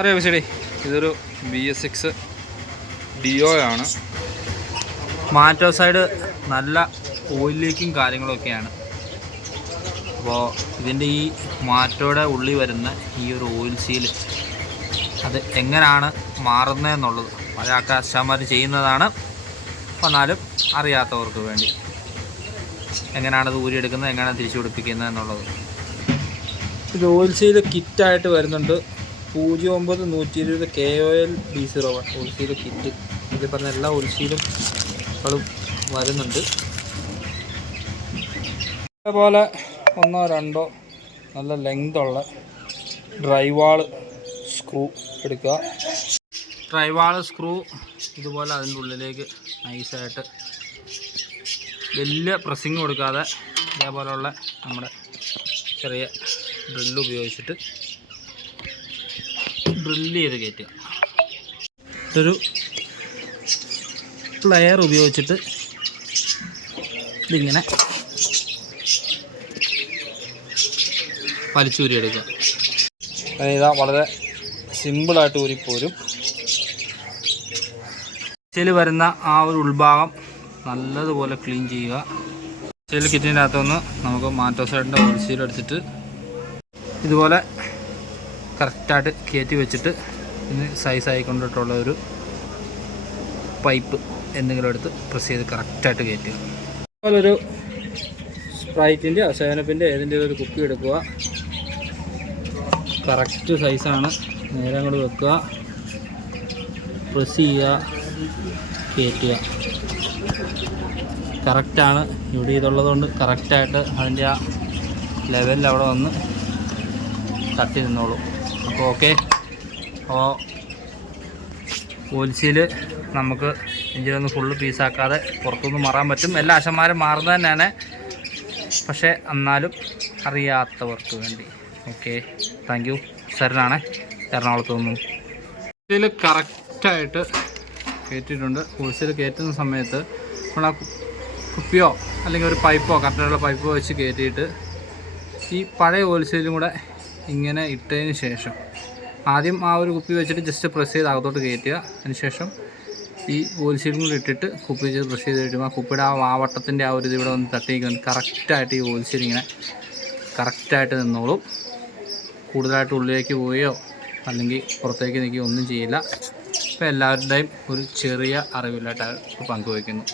അറിയാം. ഇതൊരു BS6 DO ആണ്. മാറ്റോ സൈഡ് നല്ല ഓയിൽ ലീക്കും കാര്യങ്ങളൊക്കെയാണ്. അപ്പോൾ ഇതിൻ്റെ ഈ മാറ്റോയുടെ ഉള്ളിൽ വരുന്ന ഈ ഒരു ഓയിൽ സീല് അത് എങ്ങനെയാണ് മാറുന്നതെന്നുള്ളത് പല കസ്റ്റമർ ചെയ്യുന്നതാണ്. എന്നാലും അറിയാത്തവർക്ക് വേണ്ടി എങ്ങനെയാണത് ഊരിയെടുക്കുന്നത്, എങ്ങനെയാണ് തിരിച്ചു പിടിപ്പിക്കുന്നത് എന്നുള്ളത്. ഇത് ഓയിൽ സീല് കിറ്റായിട്ട് വരുന്നുണ്ട്. 09-120 KOL B01 oil seal kit. ഇതിൽ പറഞ്ഞ എല്ലാ ഓയിൽ സീലും വരുന്നുണ്ട്. അതേപോലെ 1-2 നല്ല ലെങ്തുള്ള ഡ്രൈവാൾ സ്ക്രൂ എടുക്കുക. ഡ്രൈവാൾ സ്ക്രൂ ഇതുപോലെ അതിൻ്റെ ഉള്ളിലേക്ക് നൈസായിട്ട് വലിയ പ്രസ്സിങ് കൊടുക്കാതെ ഇതേപോലെയുള്ള നമ്മുടെ ചെറിയ ഡ്രില്ല് ഉപയോഗിച്ചിട്ട് ഡ്രില്ല് ചെയ്ത് കയറ്റുക. ഇതൊരു പ്ലെയർ ഉപയോഗിച്ചിട്ട് ഇതിങ്ങനെ വലിച്ചൂരിയെടുക്കുക. ഇതാ വളരെ സിമ്പിളായിട്ട് ഊരിപ്പോരും. ഇതിൽ വരുന്ന ആ ഒരു ഉൾഭാഗം നല്ലതുപോലെ ക്ലീൻ ചെയ്യുക. ഇതിൽ കിറ്റിൻ്റെ അകത്തുനിന്ന് നമുക്ക് മാറ്റോ സൈഡിൻ്റെ ഓയിൽ സീൽ എടുത്തിട്ട് ഇതുപോലെ കറക്റ്റായിട്ട് കയറ്റി വെച്ചിട്ട് ഇതിന് സൈസായി കൊണ്ടിട്ടുള്ള ഒരു പൈപ്പ് എന്തെങ്കിലും എടുത്ത് പ്രസ് ചെയ്ത് കറക്റ്റായിട്ട് കയറ്റുക. അതുപോലൊരു സ്പ്രൈറ്റിൻ്റെ സെവനപ്പിൻ്റെ ഏതിൻ്റെ ഒരു കുപ്പി എടുക്കുക. കറക്റ്റ് സൈസാണ്. നേരെ അങ്ങോട്ട് വെക്കുക, പ്രസ് ചെയ്യുക, കയറ്റുക. കറക്റ്റാണ്. ഇവിടെ ഇതുള്ളത് കൊണ്ട് കറക്റ്റായിട്ട് അതിൻ്റെ ആ ലെവലിൽ അവിടെ വന്ന് തട്ടി നിന്നോളൂ. അപ്പോൾ ഓക്കെ. അപ്പോൾ ഓയിൽ സീല് നമുക്ക് എഞ്ചിനൊന്ന് ഫുള്ള് പീസാക്കാതെ പുറത്തുനിന്ന് മാറാൻ പറ്റും. എല്ലാ ആശന്മാരും മാറുന്നത് തന്നെയാണ്. പക്ഷേ എന്നാലും അറിയാത്തവർക്ക് വേണ്ടി. Okay, thank you. സരനാണ്, എറണാകുളത്ത് നിന്നും. ഇതിൽ കറക്റ്റായിട്ട് കയറ്റിയിട്ടുണ്ട്. ഓയിൽ സീല് കയറ്റുന്ന സമയത്ത് നമ്മൾ ആ കുപ്പിയോ അല്ലെങ്കിൽ ഒരു പൈപ്പോ കറക്റ്റായിട്ടുള്ള പൈപ്പോ വെച്ച് കയറ്റിയിട്ട് ഈ പഴയ ഓയിൽ സീലും കൂടെ ഇങ്ങനെ ഇട്ടതിന് ശേഷം ആദ്യം ആ ഒരു കുപ്പി വെച്ചിട്ട് ജസ്റ്റ് പ്രസ് ചെയ്ത് അകത്തോട്ട് കയറ്റുക. അതിനുശേഷം ഈ ഓയിൽ സീലും കൂടി ഇട്ടിട്ട് കുപ്പി വെച്ച് പ്രസ് ചെയ്ത് കഴിയുമ്പോൾ ആ കുപ്പിയുടെ ആ വാവട്ടത്തിൻ്റെ ആ ഒരു ഇത് ഇവിടെ വന്ന് തട്ടിയിരിക്കുന്നത് കറക്റ്റായിട്ട് ഈ ഓയിൽ സീൽ ഇങ്ങനെ കറക്റ്റായിട്ട് നിന്നോളും. കൂടുതലായിട്ട് ഉള്ളിലേക്ക് പോവുകയോ അല്ലെങ്കിൽ പുറത്തേക്ക് നിൽക്കുകയോ ഒന്നും ചെയ്യില്ല. ഇപ്പോൾ എല്ലാവരുടെയും ഒരു ചെറിയ അറിവില്ലായിട്ട് പങ്കുവയ്ക്കുന്നു.